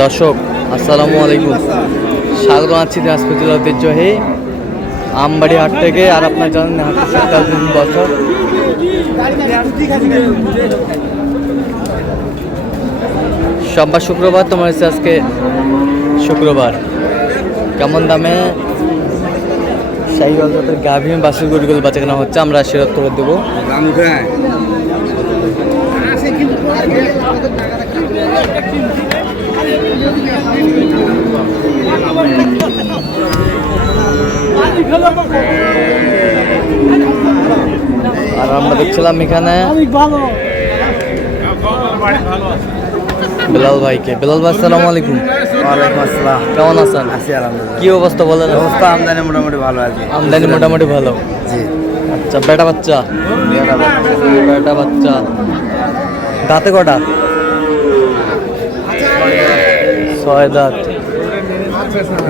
দর্শক আসসালামু আলাইকুম, স্বাগত জানাচ্ছি দিনাজপুর জেলার ঐতিহ্যবাহী আমবাড়ি হাট থেকে। আর আপনার জানেন হাটের সপ্তাহ বছর সোমবার শুক্রবার তোমার হচ্ছে আজকে শুক্রবার। কেমন দামে শাহিওয়াল জাতের গাভী বাছুর গরুগুলো বাচ্চা কেনা হচ্ছে আমরা সেটা তুলে দেবো। আর আমরা দেখছিলাম এখানে বেলাল ভাইকে। বেলাল ভাই আসসালামু আলাইকুম। ওয়ালাইকুম আসসালাম। কেমন আছেন? আছি আলহামদুলিল্লাহ। কি অবস্থা বলেন? অবস্থা আমদানি মোটামুটি ভালো আছে। আমদানি মোটামুটি ভালো। জি। আচ্ছা, বেটা বাচ্চা দাঁতে কটা? 6 দাঁত।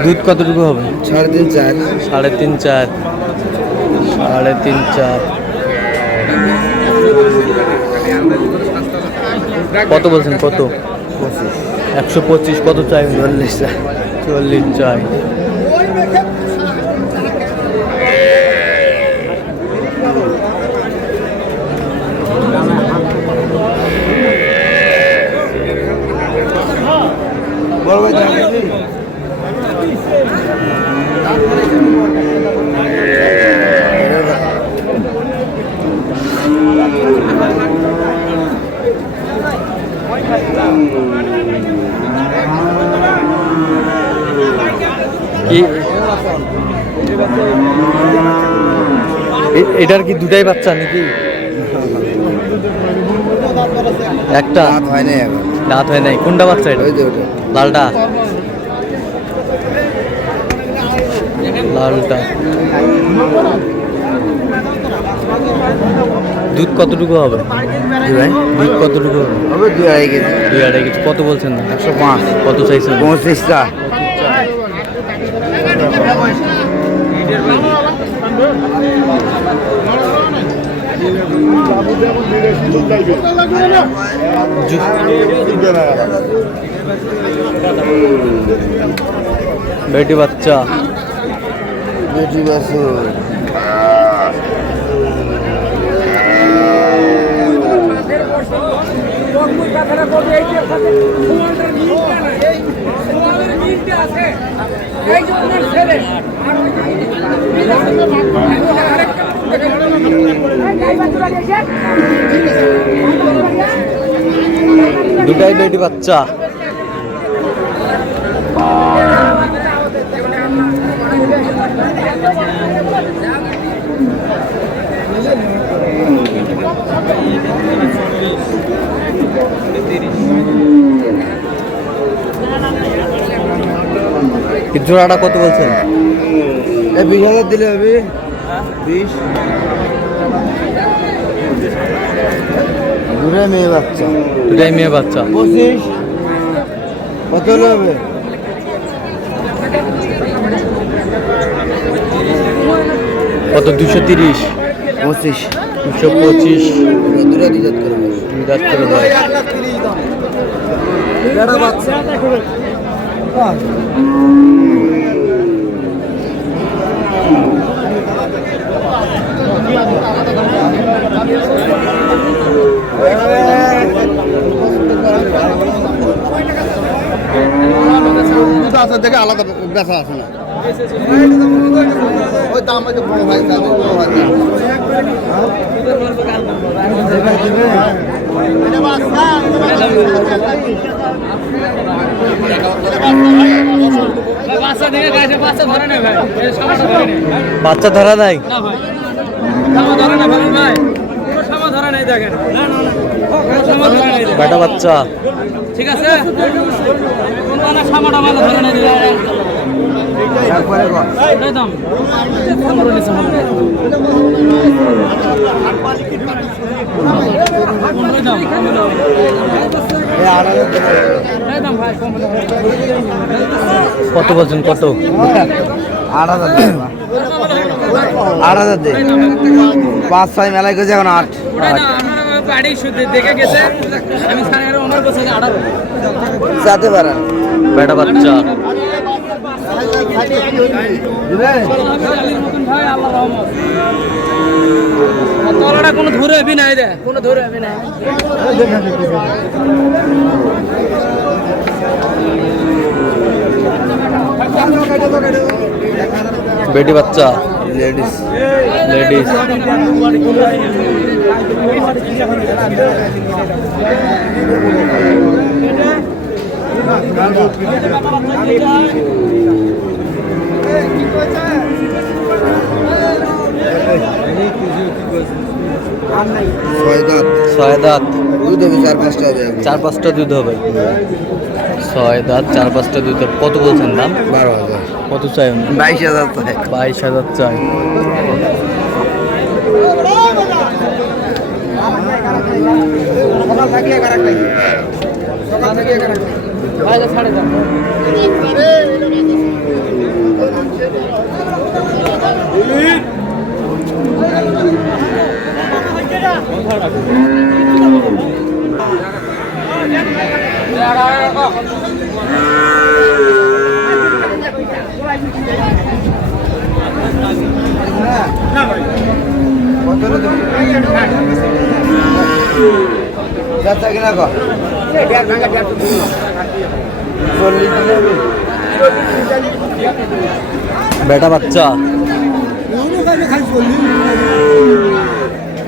দুধ কতটুকু হবে? 3.5 4। 3.5 কত বলছেন? কত? 125। কত চাই? 40 চাই। এটার কি দুটাই বাচ্চা নাকি? একটা দাঁত হয় নাই। কোনটা বাচ্চা এটা? লালটা। দুধ কতটুকু হবে? দুধ কতটুকু হবে? 2.5 কেজি। 2.5 কেজি। কত বলছেন? 105। কত চাইছেন? 25টা। বেটি বাচ্চা। বেটি বাছুর। দুটাই বেটি বাচ্চা। জোড়াটা কত বলছেন? 20,000 দিলে হবে। 20। দুটাই মেয়ে বাচ্চা। 25। কত হলে হবে? কত? 230। 25। 225। দুটা দিদাত করবে। দেখে আলাদা বেচা আছে না। ওই দাম বড় ভাই বাচ্চা ধরা নাই। বেটা বাচ্চা। ঠিক আছে। কত বলছেন? কত? 8,000 দে। 5-6 মেলায় গেছে এখন 8। বাড়ি শুধু দেখে গেছে আমি যাতে পারেন বেটা বাচ্চা তলাটা কোনো ধরে হবি না রে, কোনো ধরে হবি না। বেটি বাচ্চা লেডিস লেডিস ছয় দাঁত দুধ হবে 4-5টা হবে 4-5টা দুধ হবে। 6 দাঁত 4-5টা দুধ হবে। কত বলছেন দাম? 12,000 কত চাই? 22,000 টাকা 22,000 চাই। যাচ্ছে কিনা কো বেটা বাচ্চা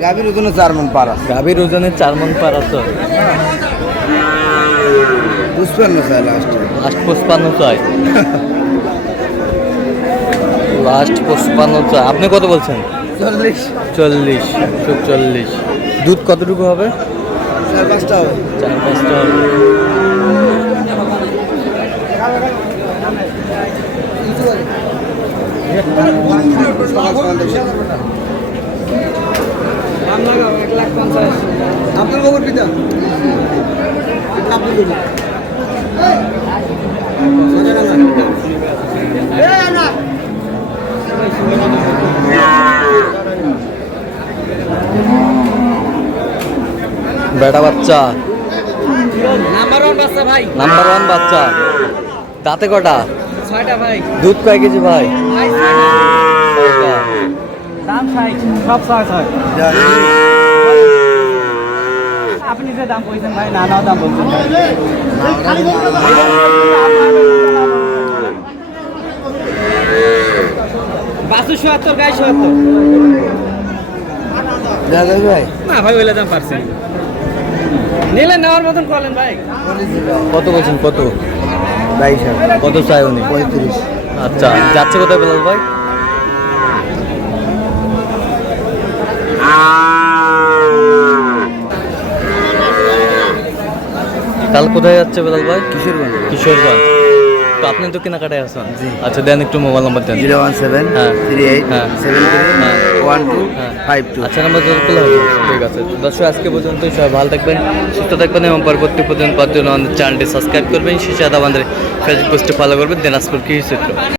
গাভীর ওজনে 4 মণ পার আছে গাভীর ওজনে 4 মণ পার আছে। 55 চাই লাস্ট 55 চাই। লাস্ট 55 চাই। আপনি কত বলছেন? 40 40। দুধ কতটুকু হবে? 4-5টা হবে 4-5টা হবে। আপনার খবর পিতা বেটা বাচ্চা নাম্বার 1 বাচ্চা ভাই, নাম্বার 1 বাচ্চা। দাঁতে কটা? 6টা ভাই। দুধ কয় কেজি ভাই? ভাই 6টা। দাম 60, সব 6 আপনি যে দাম কইছেন ভাই, না না দাম বলছেন ভাই। বাসু ৭০, গাই ৭০। ভাই না ভাই, ওইলা দাম পারছেন, নিলে নেওয়ার মতন করলেন ভাই। কত বলছেন? কত 22,000 কত চাই উনি? 35 আচ্ছা, যাচ্ছে কোথায় বেলাল ভাই? কাল কোথায় যাচ্ছে বেলাল ভাই? কিশোরগঞ্জ। তো আপনি তো কেনাকাটায় আছেন। আচ্ছা, দেন একটু মোবাইল নাম্বার দেন। 017 হ্যাঁ। 38 হ্যাঁ। 73 হ্যাঁ। 12 হ্যাঁ। 52 আচ্ছা, নাম্বার খোলা হবে। ঠিক আছে, তো দর্শক আজকে পর্যন্ত সবাই ভালো থাকবেন, সুস্থ থাকবেন এবং পরবর্তী পর্যন্ত পাওয়ার জন্য আমাদের চ্যানেলটি সাবস্ক্রাইব করবেন। সেই সাথে আমাদের ফেসবুক পোস্টে ফলো করবেন দিনাজপুর কৃষি চিত্র।